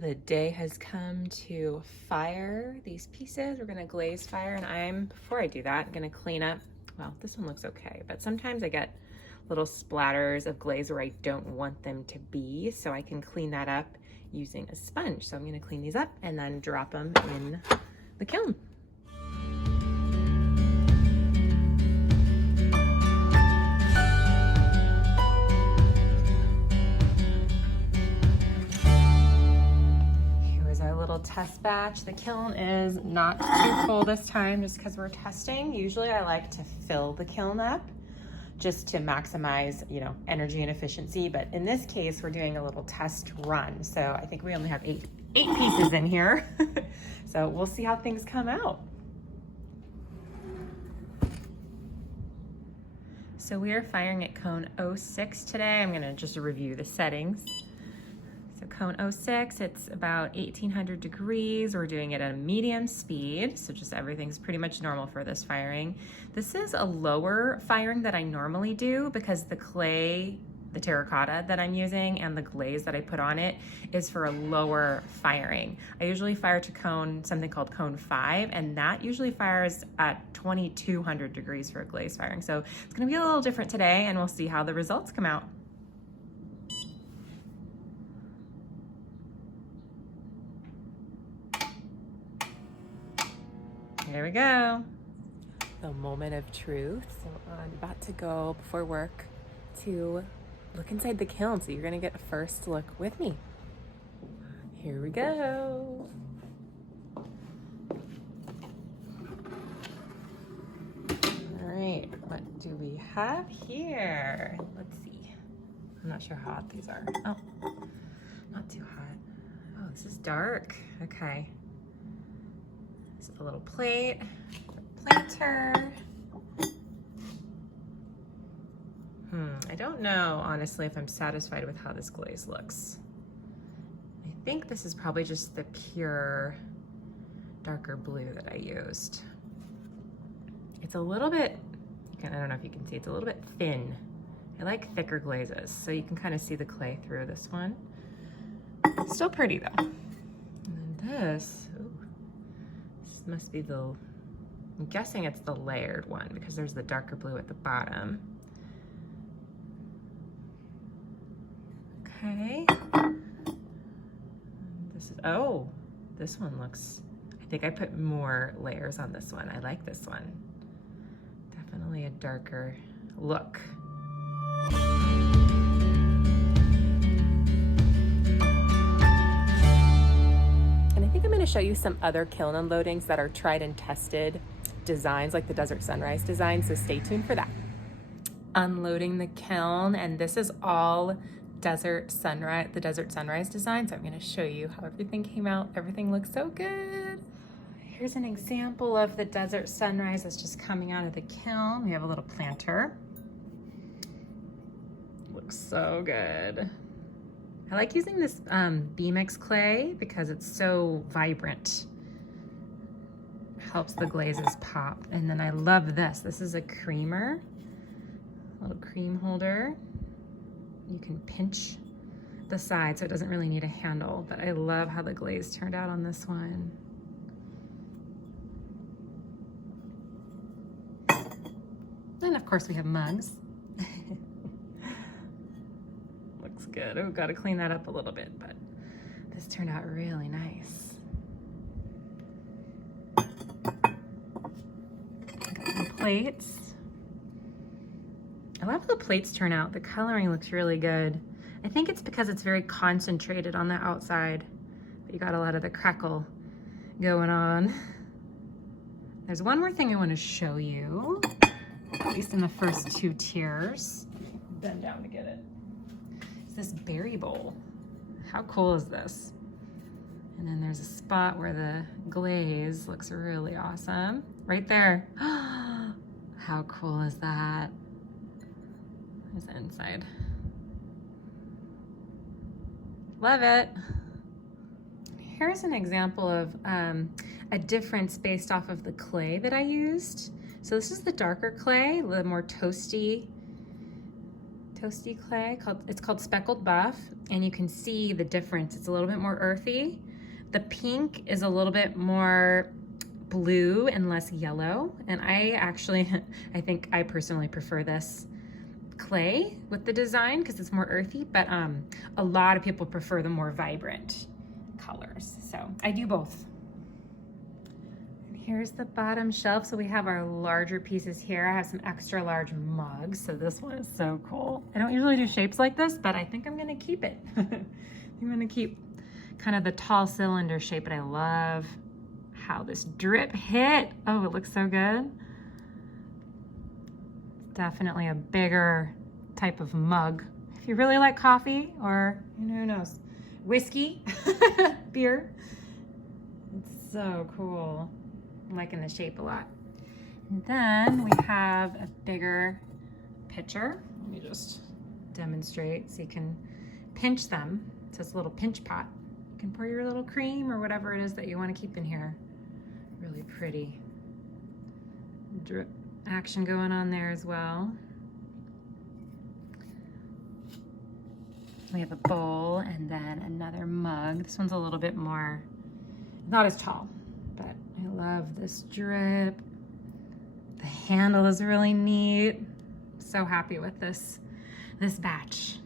The day has come to fire these pieces. We're gonna glaze fire, and before I do that, I'm gonna clean up. Well, this one looks okay, but sometimes I get little splatters of glaze where I don't want them to be, so I can clean that up using a sponge. So I'm gonna clean these up and then drop them in the kiln. Test batch. The kiln is not too full this time just because we're testing. Usually I like to fill the kiln up just to maximize, energy and efficiency. But in this case, we're doing a little test run. So I think we only have eight pieces in here. So we'll see how things come out. So we are firing at cone 06 today. I'm gonna just review the settings. So cone 06, it's about 1800 degrees. We're doing it at a medium speed, so just everything's pretty much normal for this firing. This is a lower firing that I normally do because the clay, the terracotta that I'm using and the glaze that I put on it is for a lower firing. I usually fire to something called cone 5, and that usually fires at 2200 degrees for a glaze firing. So it's gonna be a little different today, and we'll see how the results come out. Here we go. The moment of truth. So I'm about to go before work to look inside the kiln. So you're gonna get a first look with me. Here we go. All right, what do we have here? Let's see. I'm not sure how hot these are. Oh, not too hot. Oh, this is dark. Okay. This is a little plate, planter. I don't know, honestly, if I'm satisfied with how this glaze looks. I think this is probably just the pure darker blue that I used. It's a little bit, I don't know if you can see, it's a little bit thin. I like thicker glazes, so you can kind of see the clay through this one. Still pretty though. And then this must be I'm guessing it's the layered one because there's the darker blue at the bottom. Okay. This one looks, I think I put more layers on this one. I like this one. Definitely a darker look. To show you some other kiln unloadings that are tried and tested designs, like the Desert Sunrise design, so stay tuned for that. Unloading the kiln, and this is all the Desert Sunrise design, so I'm going to show you how everything came out. Everything looks so good. Here's an example of the Desert Sunrise that's just coming out of the kiln. We have a little planter. Looks so good. I like using this B-Mix clay because it's so vibrant. Helps the glazes pop. And then I love this. This is a creamer, a little cream holder. You can pinch the side so it doesn't really need a handle, but I love how the glaze turned out on this one. And of course we have mugs. Good. Oh, got to clean that up a little bit, but this turned out really nice. Got some plates. I love how the plates turn out. The coloring looks really good. I think it's because it's very concentrated on the outside, but you got a lot of the crackle going on. There's one more thing I want to show you, at least in the first two tiers. Bend down to get it. This berry bowl. How cool is this? And then there's a spot where the glaze looks really awesome. Right there. How cool is that? There's the inside. Love it. here's an example of a difference based off of the clay that I used. So this is the darker clay, the more toasty clay. It's called Speckled Buff, and you can see the difference. It's a little bit more earthy. The pink is a little bit more blue and less yellow, and I think I personally prefer this clay with the design because it's more earthy, but a lot of people prefer the more vibrant colors, so I do both. And here's the bottom shelf. So we have our larger pieces here. I have some extra large mugs, so this one is so cool. I don't usually do shapes like this, but I think I'm gonna keep it. I'm gonna keep kind of the tall cylinder shape, but I love how this drip hit. Oh, it looks so good. Definitely a bigger type of mug. If you really like coffee or, who knows, whiskey, beer. It's so cool. I'm liking the shape a lot. And then we have a bigger pitcher. Let me just demonstrate so you can pinch them. So it's a little pinch pot. You can pour your little cream or whatever it is that you want to keep in here. Really pretty drip action going on there as well. We have a bowl and then another mug. This one's a little bit more, not as tall, but I love this drip. The handle is really neat. So happy with this batch.